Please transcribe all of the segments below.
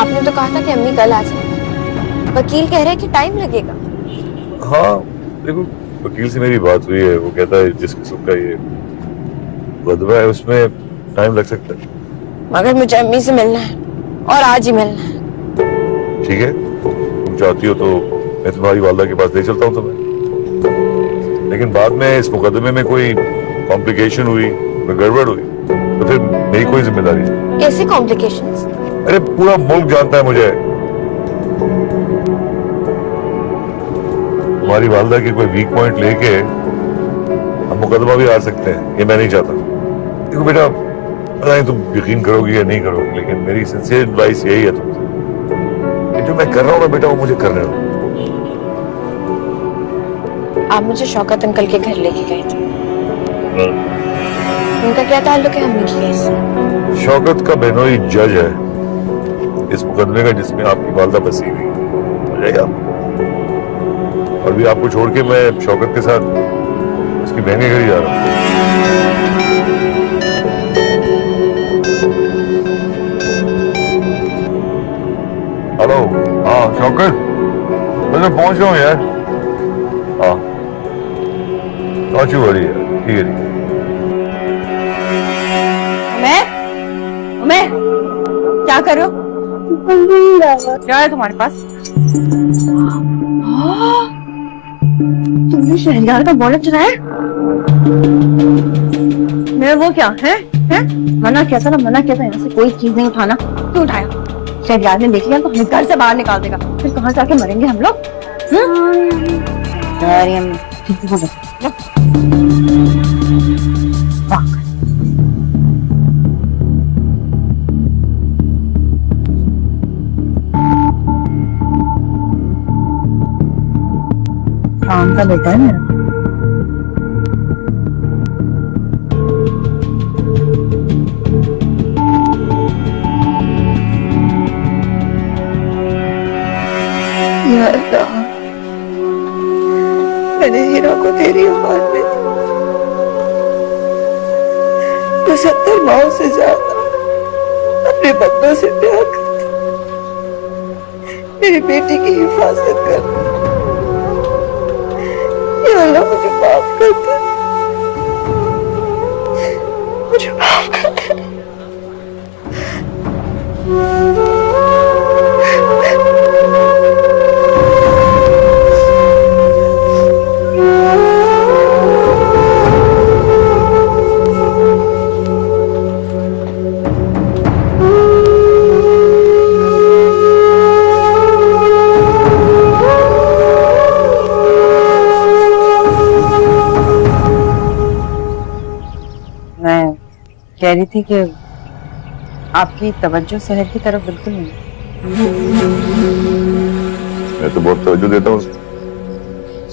आपने तो कहा था कि अम्मी कल आ जाए। वकील कह रहे हैं कि टाइम लगेगा। हाँ देखो, वकील से मेरी बात हुई है, वो कहता है जिस किस्म का ये मुकदमा है उसमें टाइम लग सकता है। मगर मुझे अम्मी से मिलना है और आज ही मिलना है। ठीक है, तुम चाहती हो तो मैं तुम्हारी वालदा के पास ले चलता हूँ तुम्हें, लेकिन बाद में इस मुकदमे में कोई कॉम्प्लिकेशन हुई, कोई गड़बड़ हुई तो फिर मेरी कोई जिम्मेदारी नहीं। कैसे कॉम्प्लिकेशंस? अरे पूरा मुल्क जानता है मुझे, तुम्हारी वालदा के कोई वीक पॉइंट लेके हम मुकदमा भी हार सकते हैं, ये मैं नहीं चाहता। देखो बेटा, पता नहीं तुम यकीन करोगी या नहीं करोगी, लेकिन मेरी सिंसियर एडवाइस यही है तुमसे कि जो मैं कर रहा हूँ ना बेटा, वो मुझे करने दो। आप मुझे शौकत अंकल के घर लेके गए थे। उनका क्या ताल्लुक है अम्मी की केस से? शौकत का बहनोई जज है इस मुकदमे का जिसमें आपकी वालदा बसी हुई है। और भी आपको छोड़ के मैं शौकत के साथ उसकी बहन के घर ही जा रहा हूँ। हेलो, हाँ शौकत, मैं पहुंच रहा हूँ यार। हाँ हो रही है, ठीक है ठीक है। मैं क्या कर रहे हो? क्या है तुम्हारे पास? तुमने शहरयार का वॉलेट चुराया? मेरा वो क्या है? मना किया था ना, मना किया था यहाँ से कोई चीज नहीं उठाना। क्यों उठाया? शहरयार ने देख लिया तो हमें घर से बाहर निकाल देगा, फिर कहाँ जाके मरेंगे हम लोग? काम का बेटा है मेरा। मैंने हीरा को तेरी औलाद में तो 70 माओ से ज्यादा अपने बंदों से प्यार करती। मेरी बेटी की हिफाजत कर। या अल्लाह मुझे माफ कर दे, मुझे माफ कर दे। मैं कह रही थी कि आपकी तवज्जो शहर की तरफ बिल्कुल नहीं। मैं तो बहुत तवज्जो देता हूँ,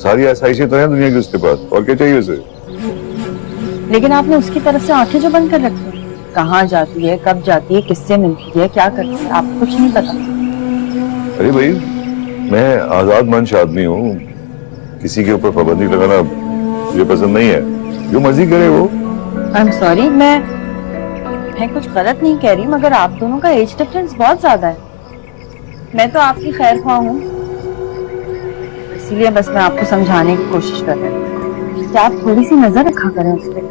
सारी आसाइशें तो हैं दुनिया की उसके पास, और क्या चाहिए उसे? लेकिन आपने उसकी तरफ से आंखें जो बंद कर रखी हैं, कहाँ जाती है, कब जाती है, किससे मिलती है, क्या करती है, आपको कुछ नहीं पता। अरे भाई, मैं आजाद मंश आदमी हूँ, किसी के ऊपर पाबंदी लगाना मुझे पसंद नहीं है, जो मर्जी करे वो। आई एम सॉरी, मैं कुछ गलत नहीं कह रही, मगर आप दोनों का एज डिफरेंस बहुत ज्यादा है। मैं तो आपकी खैर ख्वाह हूँ, इसीलिए बस मैं आपको समझाने की कोशिश कर रही हूँ कि आप थोड़ी सी नजर रखा करें उस पर।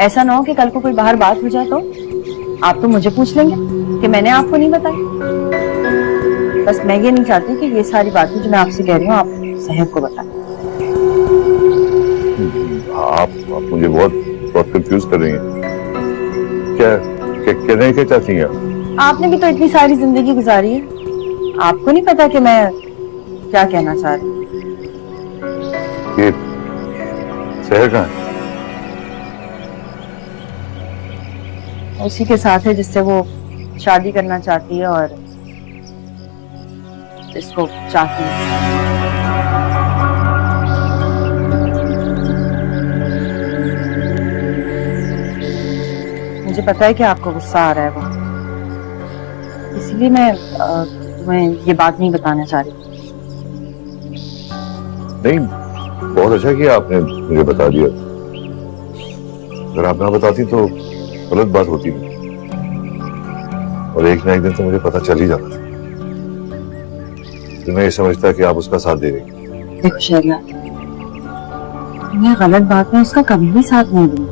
ऐसा ना हो कि कल को कोई बाहर बात हो जाए तो आप तो मुझे पूछ लेंगे कि मैंने आपको नहीं बताया। बस मैं ये नहीं चाहती कि ये सारी बातें जो मैं आपसे कह रही हूँ आप साहब को बताएं। आप मुझे बहुत कंफ्यूज कर रही हैं। क्या कहना क्या चाहती हैं? आपने भी तो इतनी सारी जिंदगी गुजारी है, आपको नहीं पता कि मैं क्या कहना चाह रही हूँ? ये शहर कहाँ है? उसी के साथ है जिससे वो शादी करना चाहती है और इसको चाहती है। मुझे पता है कि आपको गुस्सा आ रहा है वो, इसलिए मैं तुम्हें ये बात नहीं बताना चाह रही। नहीं, बहुत अच्छा किया आपने मुझे बता दिया, अगर आप ना बताती तो गलत बात होती थी और एक ना एक दिन तो मुझे पता चल ही जाता था। तो मैं ये समझता कि आप उसका साथ दे रही। देखो शहरियार, मैं गलत बात में उसका कभी भी साथ नहीं दूंगी।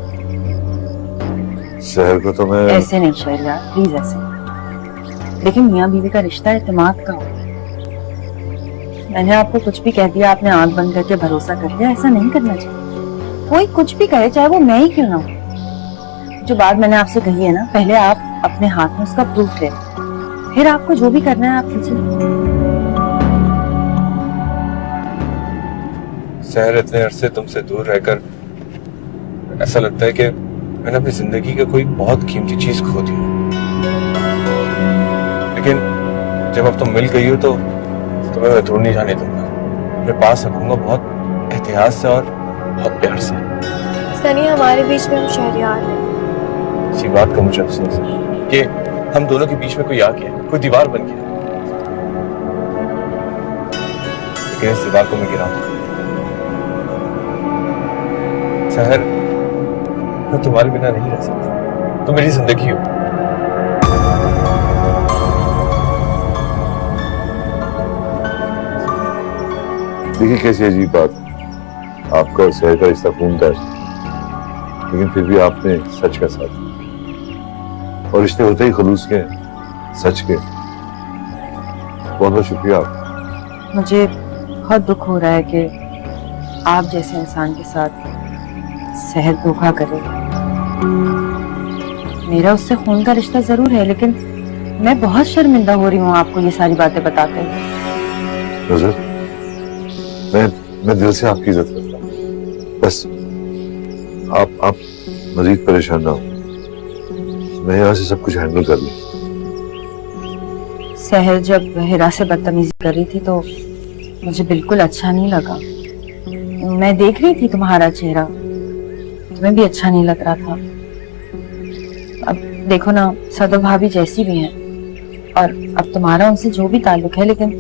शहर को तो मैं ऐसे नहीं शहरियार, प्लीज ऐसे नहीं। देखिए मियाँ बीवी का रिश्ता एतमाद का होता है। मैंने आपको कुछ भी कह दिया, आपने आंख बंद करके भरोसा कर लिया, ऐसा नहीं करना चाहिए। कोई कुछ भी कहे, चाहे वो मैं ही क्यों ना हो। जो बात मैंने आपसे कही है ना, पहले आप अपने हाथ में उसका प्रूफ ले, फिर आपको जो भी करना है आप कीजिए। शहर इतने अरसे तुमसे दूर रहकर ऐसा लगता है कि मैंने अपनी जिंदगी का कोई बहुत कीमती चीज खो दी हो। लेकिन जब अब तुम मिल गई हो तो तुम्हें मैं दूर नहीं जाने दूंगा। अपने पास रखूंगा बहुत एहतियात से और बहुत प्यार से। सनी, हमारे बीच में हम शहरियार हैं। इसी बात का मुझे अफसोस है कि हम दोनों के बीच में कोई आ गया, कोई दीवार बन गया। लेकिन इस दीवार को मैं गिरा दूं। शहर, मैं तुम्हारे बिना नहीं रह सकता। तुम मेरी जिंदगी हो। देखिए कैसी अजीब बात, आपका और शहर का रिश्ता खून का है, लेकिन फिर भी आपने सच का साथ, और रिश्ते होते ही खलूस के, सच के। बहुत बहुत शुक्रिया आपका। मुझे बहुत दुख हो रहा है कि आप जैसे इंसान के साथ शहर धोखा करे। मेरा उससे खून का रिश्ता जरूर है, लेकिन मैं बहुत शर्मिंदा हो रही हूँ आपको ये सारी बातें बताते हुए। नजर, मैं दिल से आपकी इज्जत करता हूँ। बस आप मजीद परेशान ना हो, मैं यहाँ से सब कुछ हैंडल कर लूँ। सहर जब हिरा से बदतमीजी कर रही थी तो मुझे बिल्कुल अच्छा नहीं लगा। मैं देख रही थी तुम्हारा चेहरा, तुम्हें भी अच्छा नहीं लग रहा था। अब देखो ना, सदो भाभी जैसी भी हैं, और अब तुम्हारा उनसे जो भी ताल्लुक है, लेकिन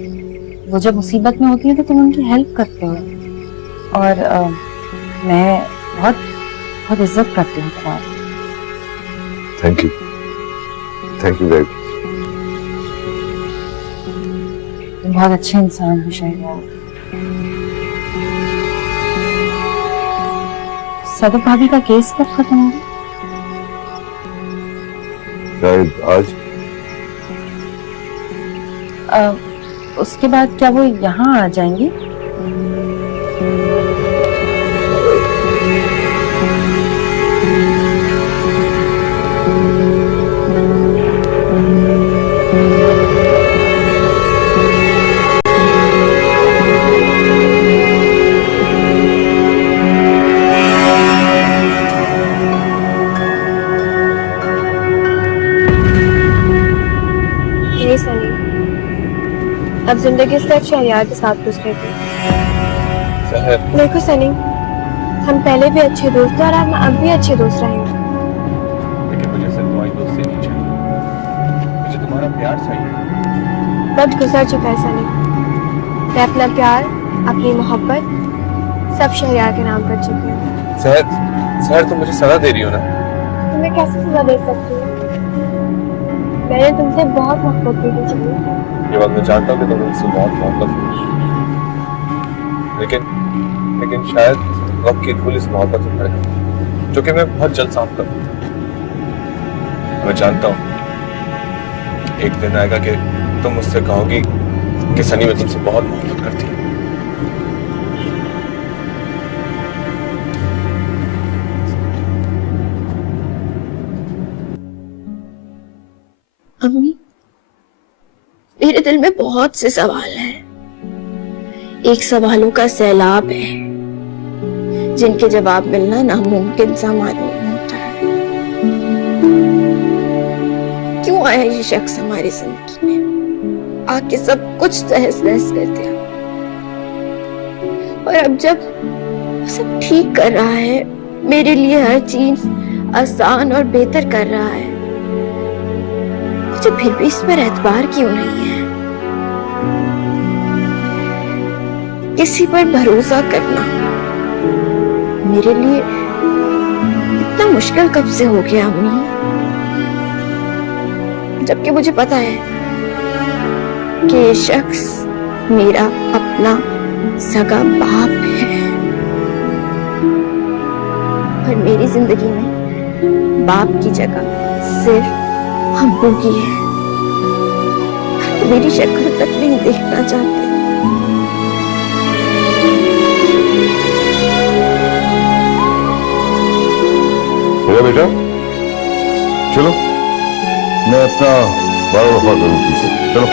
वो जब मुसीबत में होती है तो तुम उनकी हेल्प करते हो। और मैं बहुत बहुत इज्जत करती हूँ तुम्हारी। Thank you very much. तुम बहुत अच्छे इंसान हो शहरियार। सदो भाभी का केस कब खत्म होगा? शायद आज। उसके बाद क्या वो यहाँ आ जाएंगी? नहीं सनी, अब जिंदगी सिर्फ शहरियार के साथ गुजरेगी। शहर, देखो सनी, हम पहले भी अच्छे दोस्त थे और हम अब भी अच्छे दोस्त रहेंगे। लेकिन मुझे सिर्फ तुम्हारी दोस्ती नहीं चाहिए, मुझे तुम्हारा प्यार चाहिए। वक्त गुजर चुका है सनी। मैं अपना प्यार, अपनी मोहब्बत सब शहरियार के नाम कर चुकी हूँ। शहर तुम मुझे सजा दे रही हो ना? तुम्हें कैसे सजा दे सकती हूँ? मैंने तुमसे बहुत मोहब्बत की थी सनी। ये बात मैं जानता हूँ कि तुम्हें मुझसे बहुत मोहब्बत है, लेकिन शायद वक्त की धूल इस मोहब्बत में भर गई, जो कि मैं बहुत जल्द साफ कर दूंगा। मैं जानता हूँ एक दिन आएगा कि तुम मुझसे कहोगी कि सनी मैं तुमसे बहुत मोहब्बत करती हूँ। अम्मी, मेरे दिल में बहुत से सवाल हैं। एक सवालों का सैलाब है जिनके जवाब मिलना नामुमकिन सा मालूम होता है। क्यों आया ये शख्स हमारी जिंदगी में, आके सब कुछ तहस नहस कर दिया, और अब जब सब ठीक कर रहा है, मेरे लिए हर चीज आसान और बेहतर कर रहा है, मुझे फिर भी इस पर एतबार क्यों नहीं है? किसी पर भरोसा करना मेरे लिए इतना मुश्किल कब से हो गया अम्मी? जबकि मुझे पता है कि ये शख्स मेरा अपना सगा बाप है। पर मेरी जिंदगी में बाप की जगह सिर्फ अब्बू की है। मेरी शक्ल तक नहीं देखना चाहते। होगा बेटा, चलो मैं अपना बार वफा करूँ तुमसे, चलो।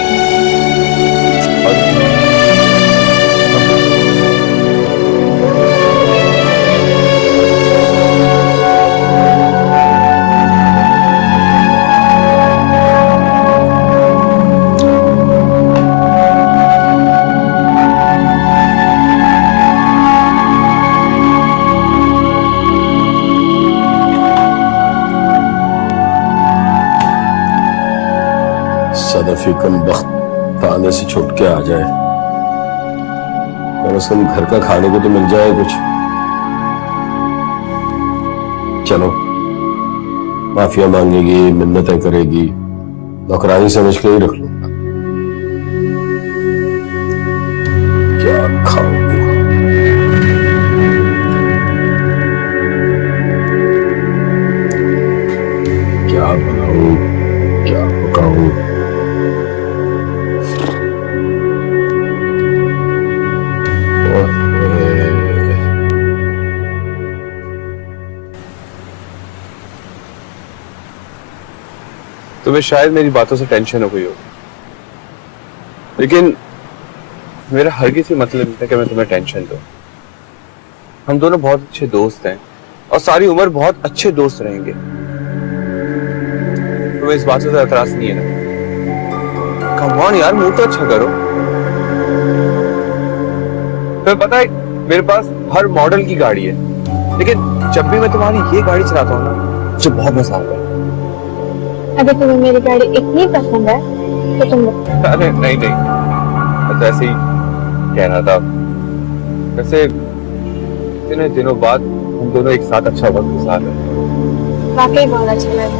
सदफी कम वक्त पाने से छूट के आ जाए, कम से कम घर का खाने को तो मिल जाए कुछ। चलो, माफिया मांगेगी, मिन्नतें करेगी, नौकरानी समझ के ही रख लूंगा। क्या खाऊंगा? क्या बनाऊं, क्या पकाऊं? तुम्हें शायद मेरी बातों से टेंशन हो गई हो, लेकिन मेरा हरगिज़ ही मतलब नहीं था कि मैं तुम्हें टेंशन दूं। हम दोनों बहुत अच्छे दोस्त हैं और सारी उम्र बहुत अच्छे दोस्त रहेंगे। तुम्हें इस बात से एतराज नहीं है ना? कम ऑन यार, मुंह तो अच्छा करो। तुम्हें पता है मेरे पास हर मॉडल की गाड़ी है, लेकिन जब भी मैं तुम्हारी ये गाड़ी चलाता हूँ ना, मुझे बहुत मजा आता है। अगर तुम्हें मेरी गाड़ी इतनी पसंद है तो तुम अरे नहीं नहीं, मैं तो ऐसे ही कह रहा था। वैसे इतने दिनों बाद हम दोनों एक साथ अच्छा वक्त गुजार रहे हैं। वाकई बहुत अच्छा लग रहा है।